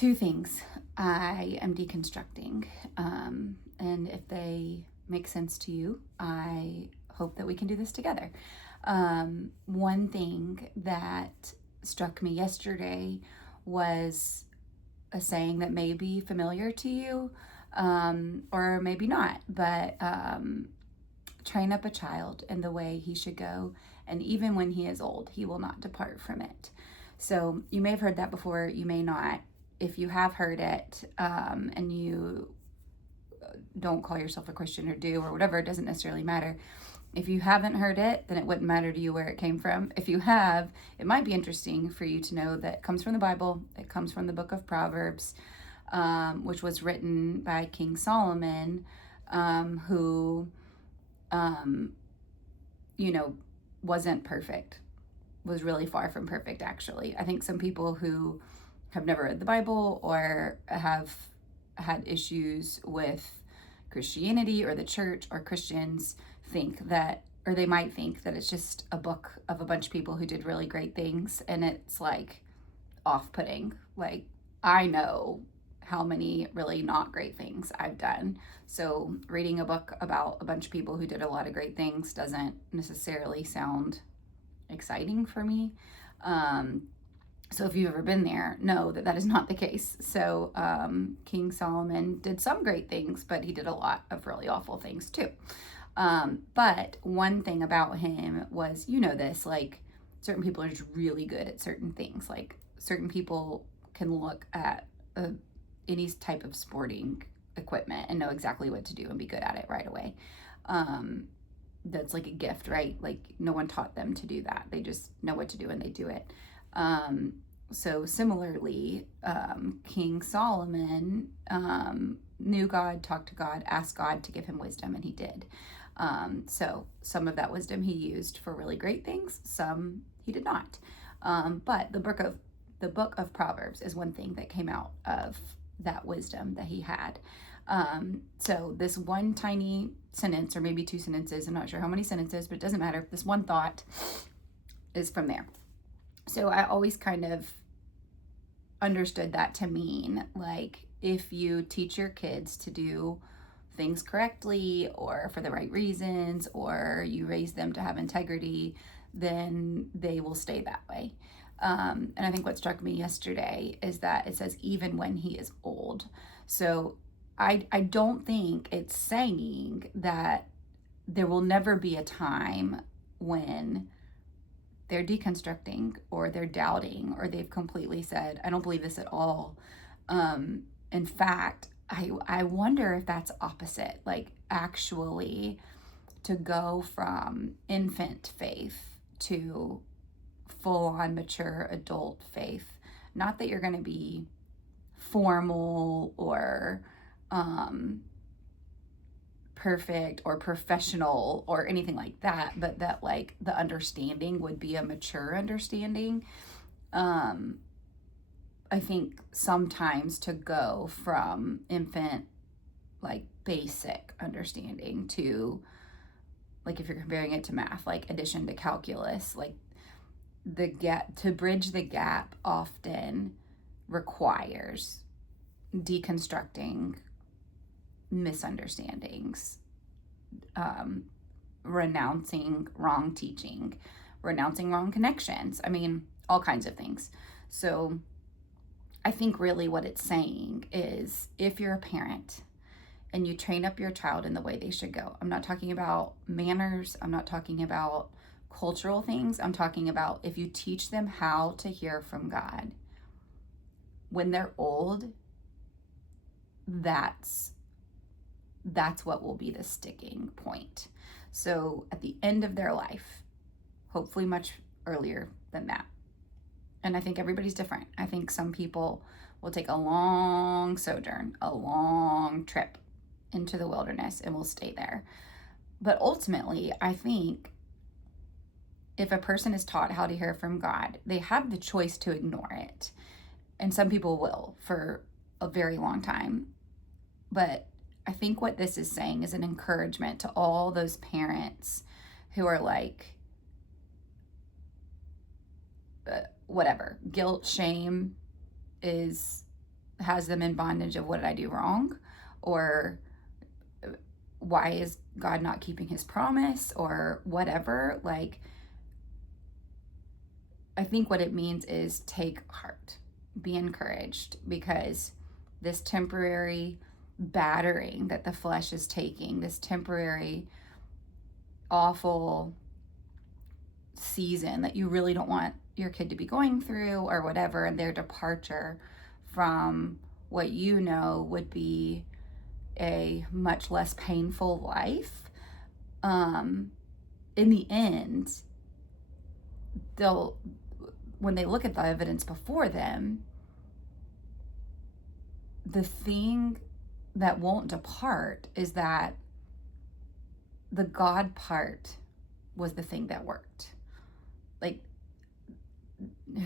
two things I am deconstructing. And if they make sense to you, I hope that we can do this together. One thing that struck me yesterday was a saying that may be familiar to you, or maybe not, but train up a child in the way he should go, and even when he is old, he will not depart from it. So you may have heard that before, you may not. If you have heard it, and you don't call yourself a Christian or do or whatever, it doesn't necessarily matter. If you haven't heard it, then it wouldn't matter to you where it came from. If you have, it might be interesting for you to know that it comes from the Bible. It comes from the book of Proverbs, which was written by King Solomon, who, wasn't perfect, was really far from perfect, actually. I think some people who have never read the Bible or have had issues with Christianity or the church or Christians think that, or they might think that it's just a book of a bunch of people who did really great things, and it's like off-putting. Like, I know how many really not great things I've done. So reading a book about a bunch of people who did a lot of great things doesn't necessarily sound exciting for me. So if you've ever been there, know that that is not the case. So King Solomon did some great things, but he did a lot of really awful things too. But one thing about him was, this, like, certain people are just really good at certain things. Like, certain people can look at any type of sporting equipment and know exactly what to do and be good at it right away. That's like a gift, right? Like, no one taught them to do that. They just know what to do and they do it. So similarly, King Solomon knew God, talked to God, asked God to give him wisdom, and he did. So some of that wisdom he used for really great things, some he did not. But the book of Proverbs is one thing that came out of that wisdom that he had. So this one tiny sentence, or maybe two sentences, I'm not sure how many sentences, but it doesn't matter. This one thought is from there. So I always kind of understood that to mean, like, if you teach your kids to do things correctly or for the right reasons, or you raise them to have integrity, then they will stay that way. And I think what struck me yesterday is that it says, even when he is old. So I don't think it's saying that there will never be a time when they're deconstructing or they're doubting or they've completely said, I don't believe this at all. In fact, I wonder if that's opposite, like, actually to go from infant faith to full-on mature adult faith. Not that you're going to be formal or perfect or professional or anything like that, but that, like, the understanding would be a mature understanding. I think sometimes to go from infant, like, basic understanding to, like, if you're comparing it to math, like addition to calculus, like, the gap, to bridge the gap often requires deconstructing misunderstandings, renouncing wrong teaching, renouncing wrong connections. I mean, all kinds of things. So I think really what it's saying is, if you're a parent and you train up your child in the way they should go, I'm not talking about manners, I'm not talking about cultural things, I'm talking about if you teach them how to hear from God, when they're old, that's what will be the sticking point. So at the end of their life, hopefully much earlier than that. And I think everybody's different. I think some people will take a long sojourn, a long trip into the wilderness, and will stay there. But ultimately, I think if a person is taught how to hear from God, they have the choice to ignore it. And some people will for a very long time. But I think what this is saying is an encouragement to all those parents who are like, whatever, guilt, shame is has them in bondage of, what did I do wrong? Or why is God not keeping his promise, or whatever. Like, I think what it means is take heart, be encouraged, because this temporary battering that the flesh is taking, this temporary awful season that you really don't want your kid to be going through or whatever, and their departure from what you know would be a much less painful life, in the end, they'll, when they look at the evidence before them, the thing that won't depart is that the God part was the thing that worked. Like,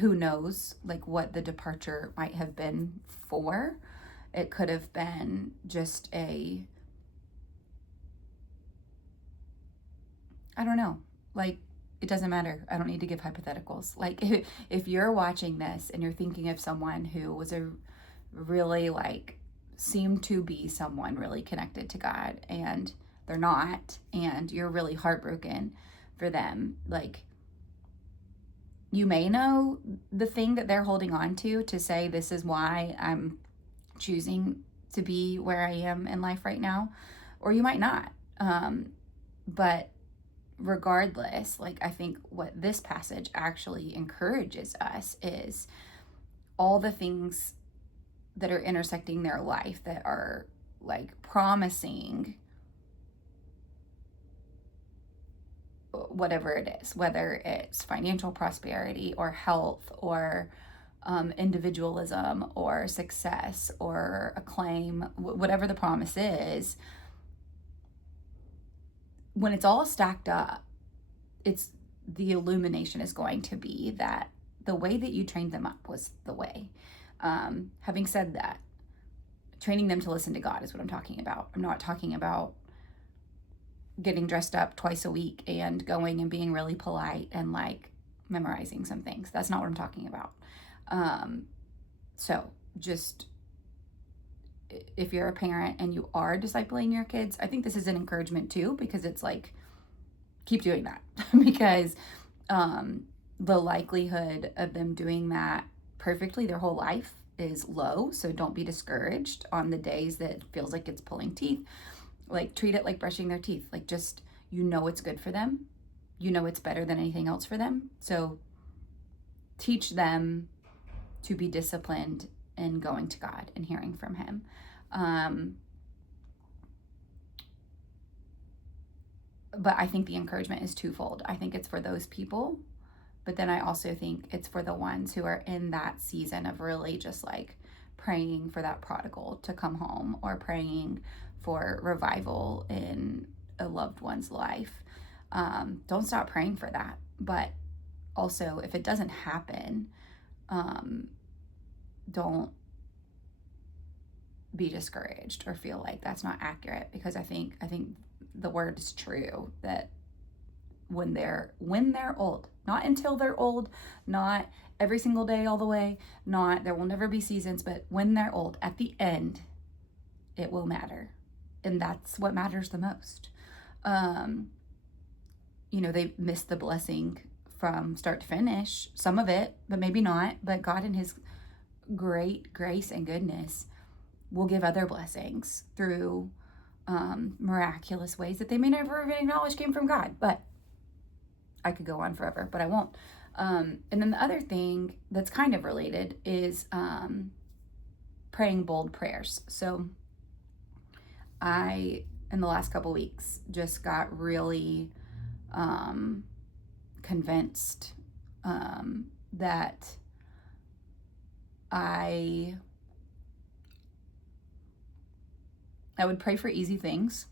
who knows, like, what the departure might have been for. It could have been just I don't know, like, it doesn't matter. I don't need to give hypotheticals. Like, if you're watching this and you're thinking of someone who was a really, like, seemed to be someone really connected to God, and they're not, and you're really heartbroken for them, like, you may know the thing that they're holding on to say, this is why I'm choosing to be where I am in life right now, or you might not. But regardless, like, I think what this passage actually encourages us is all the things that are intersecting their life that are, like, promising whatever it is, whether it's financial prosperity or health or individualism or success or acclaim, whatever the promise is, when it's all stacked up, it's, the illumination is going to be that the way that you trained them up was the way. Having said that, training them to listen to God is what I'm talking about. I'm not talking about getting dressed up twice a week and going and being really polite and, like, memorizing some things. That's not what I'm talking about. So just, if you're a parent and you are discipling your kids, I think this is an encouragement too, because it's like, keep doing that because the likelihood of them doing that perfectly their whole life is low. So don't be discouraged on the days that it feels like it's pulling teeth. Like, treat it like brushing their teeth. Like, just, it's good for them. It's better than anything else for them. So teach them to be disciplined in going to God and hearing from him. But I think the encouragement is twofold. I think it's for those people, but then I also think it's for the ones who are in that season of really just, like, praying for that prodigal to come home, or praying for revival in a loved one's life. Don't stop praying for that. But also, if it doesn't happen, don't be discouraged or feel like that's not accurate, because I think the word is true that when they're old, not until they're old, not every single day all the way, not, there will never be seasons, but when they're old, at the end, it will matter. And that's what matters the most. They missed the blessing from start to finish, some of it, but maybe not. But God, in his great grace and goodness, will give other blessings through miraculous ways that they may never even acknowledge came from God. But I could go on forever, but I won't. And then the other thing that's kind of related is praying bold prayers. So I, in the last couple weeks, just got really convinced that I would pray for easy things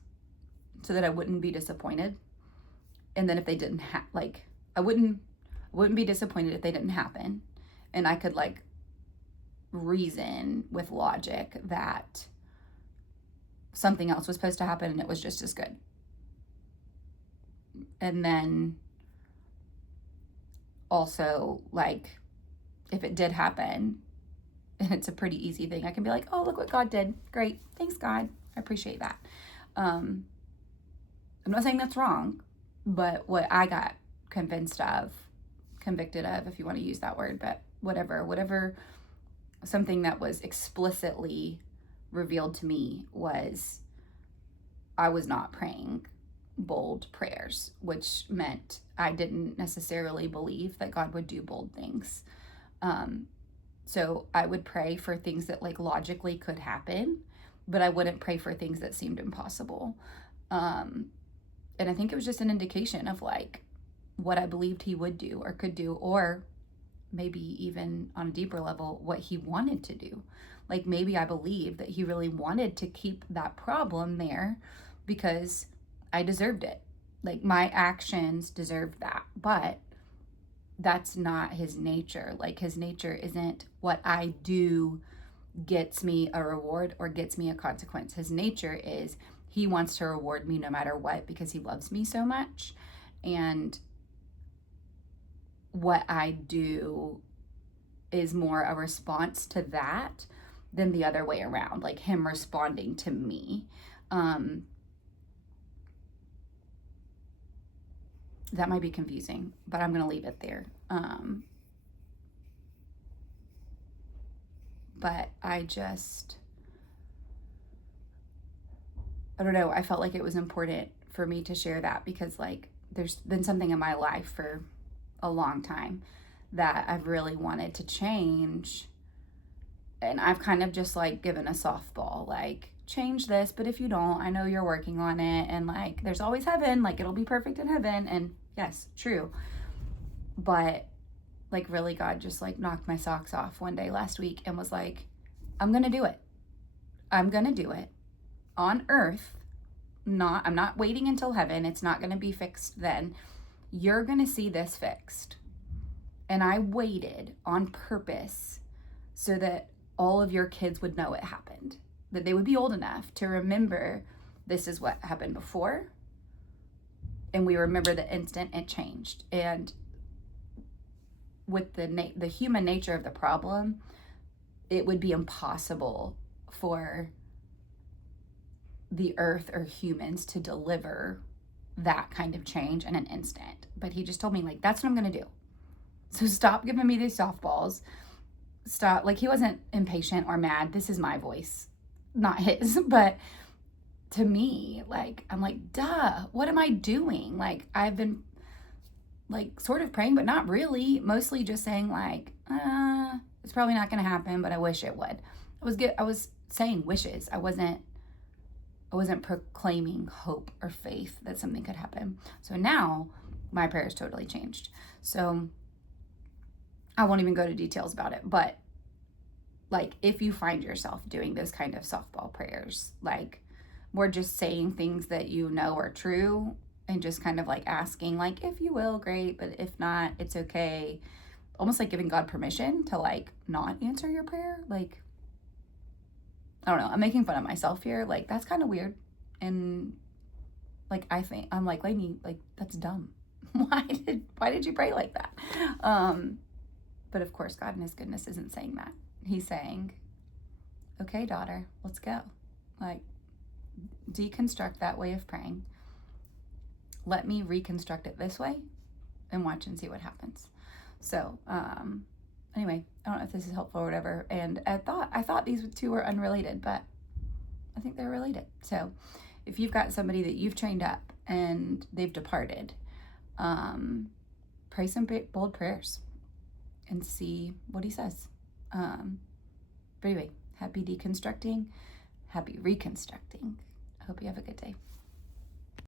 so that I wouldn't be disappointed. And then if they didn't I wouldn't be disappointed if they didn't happen. And I could, like, reason with logic that something else was supposed to happen and it was just as good. And then also, like, if it did happen, And it's a pretty easy thing. I can be like, oh, look what God did. Great. Thanks, God. I appreciate that. I'm not saying that's wrong, but what I got convicted of, if you want to use that word, but whatever, something that was explicitly revealed to me was I was not praying bold prayers, which meant I didn't necessarily believe that God would do bold things. So I would pray for things that like logically could happen, but I wouldn't pray for things that seemed impossible. And I think it was just an indication of like what I believed he would do or could do, or maybe even on a deeper level, what he wanted to do. Like maybe I believed that he really wanted to keep that problem there because I deserved it. Like my actions deserved that, but that's not his nature. Like his nature isn't what I do gets me a reward or gets me a consequence. His nature is he wants to reward me no matter what because he loves me so much. And what I do is more a response to that than the other way around, like him responding to me. That might be confusing, but I'm going to leave it there. But I don't know. I felt like it was important for me to share that because like there's been something in my life for a long time that I've really wanted to change. And I've kind of just like given a softball, like change this, but if you don't, I know you're working on it. And like, there's always heaven, like it'll be perfect in heaven. And yes, true. But like really God just like knocked my socks off one day last week and was like, I'm going to do it. I'm going to do it on earth. I'm not waiting until heaven. It's not going to be fixed then. You're going to see this fixed. And I waited on purpose so that all of your kids would know it happened, that they would be old enough to remember this is what happened before. And we remember the instant it changed. And with the human nature of the problem, it would be impossible for the earth or humans to deliver that kind of change in an instant. But he just told me, like, that's what I'm going to do. So stop giving me these softballs. Stop. Like, he wasn't impatient or mad. This is my voice, not his. But to me, like, I'm like, duh, what am I doing? Like, I've been, like, sort of praying, but not really. Mostly just saying, like, it's probably not going to happen, but I wish it would. I was saying wishes. I wasn't proclaiming hope or faith that something could happen. So now my prayers totally changed. So I won't even go to details about it, but like if you find yourself doing those kind of softball prayers, like more just saying things that you know are true and just kind of like asking, like, if you will, great, but if not, it's okay. Almost like giving God permission to like not answer your prayer. Like, I don't know, I'm making fun of myself here. Like, that's kind of weird. And like, I think I'm like, Lainey, like, that's dumb. Why did you pray like that? But of course, God in his goodness isn't saying that. He's saying, okay, daughter, let's go. Like, deconstruct that way of praying. Let me reconstruct it this way and watch and see what happens. So, anyway, I don't know if this is helpful or whatever. And I thought these two were unrelated, but I think they're related. So if you've got somebody that you've trained up and they've departed, pray some bold prayers and see what he says. But anyway, happy deconstructing, happy reconstructing. I hope you have a good day.